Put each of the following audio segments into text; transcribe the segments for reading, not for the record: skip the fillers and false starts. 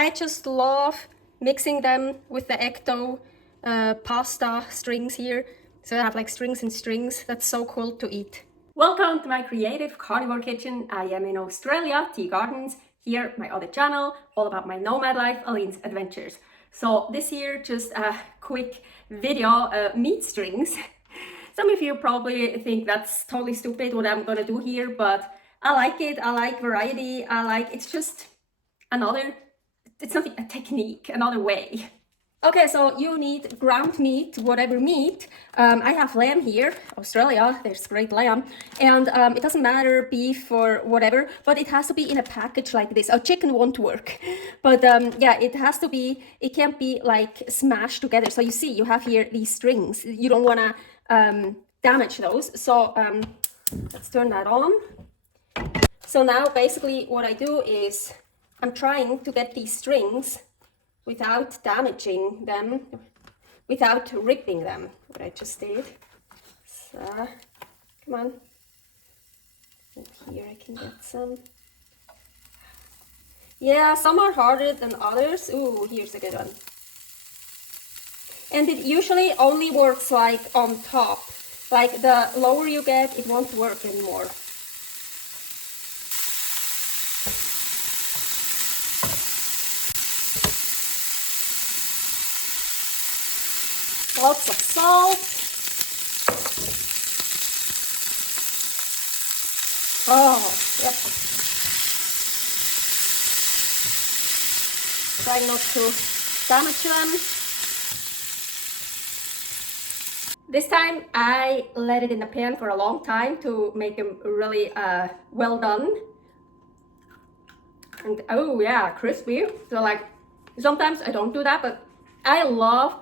I just love mixing them with the ecto pasta strings here. So I have like strings and strings. That's so cool to eat. Welcome to my creative carnivore kitchen. I am in Australia, Tea Gardens. Here, my other channel, all about my nomad life, Aline's adventures. So this year, just a quick video, meat strings. Some of you probably think that's totally stupid what I'm gonna do here, but I like it. I like variety. It's just another, it's not a technique, another way. Okay, so you need ground meat, whatever meat. I have lamb here, Australia, there's great lamb. And it doesn't matter, beef or whatever, but it has to be in a package like this. Chicken won't work. But yeah, it has to be, it can't be like smashed together. So you see, you have here these strings. You don't wanna damage those. So let's turn that on. So now basically what I do is I'm trying to get these strings without damaging them, without ripping them, what I just did. So, come on. And here I can get some. Yeah, some are harder than others. Ooh, here's a good one. And it usually only works like on top. Like the lower you get, it won't work anymore. Lots of salt. Oh, yep. Try not to damage them. This time I let it in the pan for a long time to make them really well done. And oh yeah, crispy. So like, sometimes I don't do that, but I love.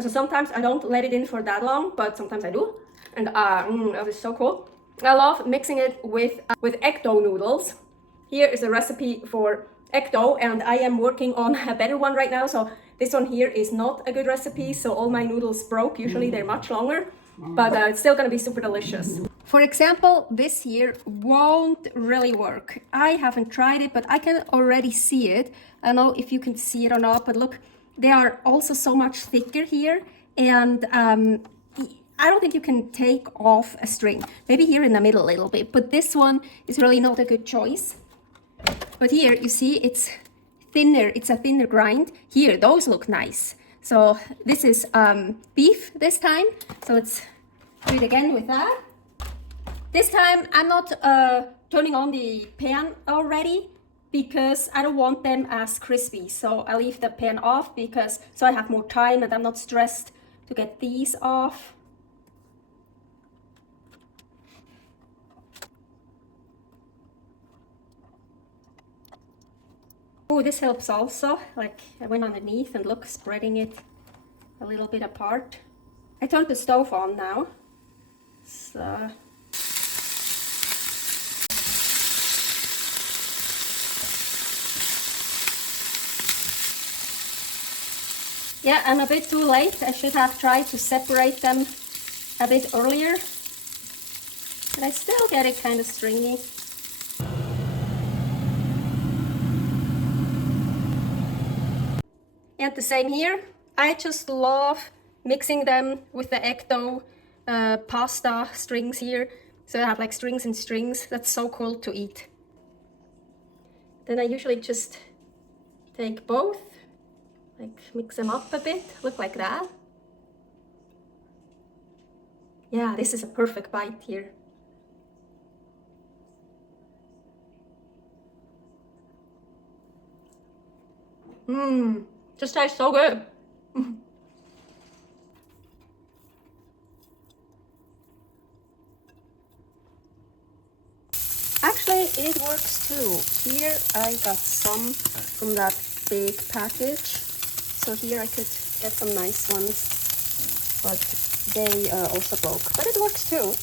So sometimes I don't let it in for that long, but sometimes I do. And that is so cool. I love mixing it with ecto noodles. Here is a recipe for ecto, and I am working on a better one right now. So this one here is not a good recipe, so all my noodles broke. Usually they're much longer, but it's still gonna be super delicious. For example, this here won't really work. I haven't tried it, but I can already see it. I don't know if you can see it or not, but look, they are also so much thicker here, and I don't think you can take off a string. Maybe here in the middle a little bit, but this one is really not a good choice. But here you see it's thinner, it's a thinner grind. Here, those look nice. So this is beef this time, so let's do it again with that. This time I'm not turning on the pan already, because I don't want them as crispy. So I leave the pan off because so I have more time and I'm not stressed to get these off. Oh, this helps also. Like I went underneath and look, spreading it a little bit apart. I turned the stove on now. So yeah, I'm a bit too late. I should have tried to separate them a bit earlier. But I still get it kind of stringy. And the same here. I just love mixing them with the ecto pasta strings here. So I have like strings and strings. That's so cool to eat. Then I usually just take both. Like mix them up a bit, look like that. Yeah, this is a perfect bite here. Just tastes so good. Actually, it works too. Here I got some from that big package. So here I could get some nice ones, but they also broke. But it works too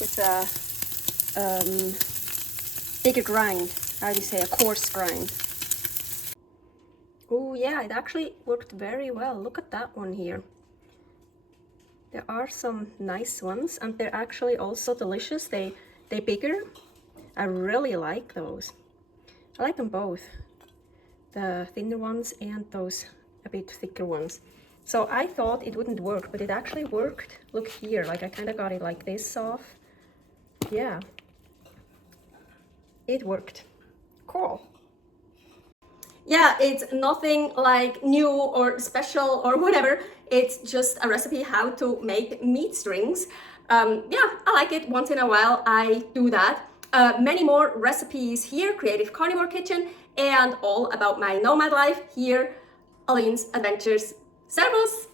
with a bigger grind. How do you say, a coarse grind? Oh yeah, it actually worked very well. Look at that one here. There are some nice ones, and they're actually also delicious. They're bigger. I really like those. I like them both. the thinner ones and those a bit thicker ones. So I thought it wouldn't work, but it actually worked. Look here, like I kind of got it like this off. Yeah, it worked. Cool. Yeah, it's nothing like new or special or whatever. It's just a recipe how to make meat strings. Yeah, I like it. Once in a while I do that. Many more recipes here, Creative Carnivore Kitchen, and all about my nomad life here, Aline's Adventures. Servus!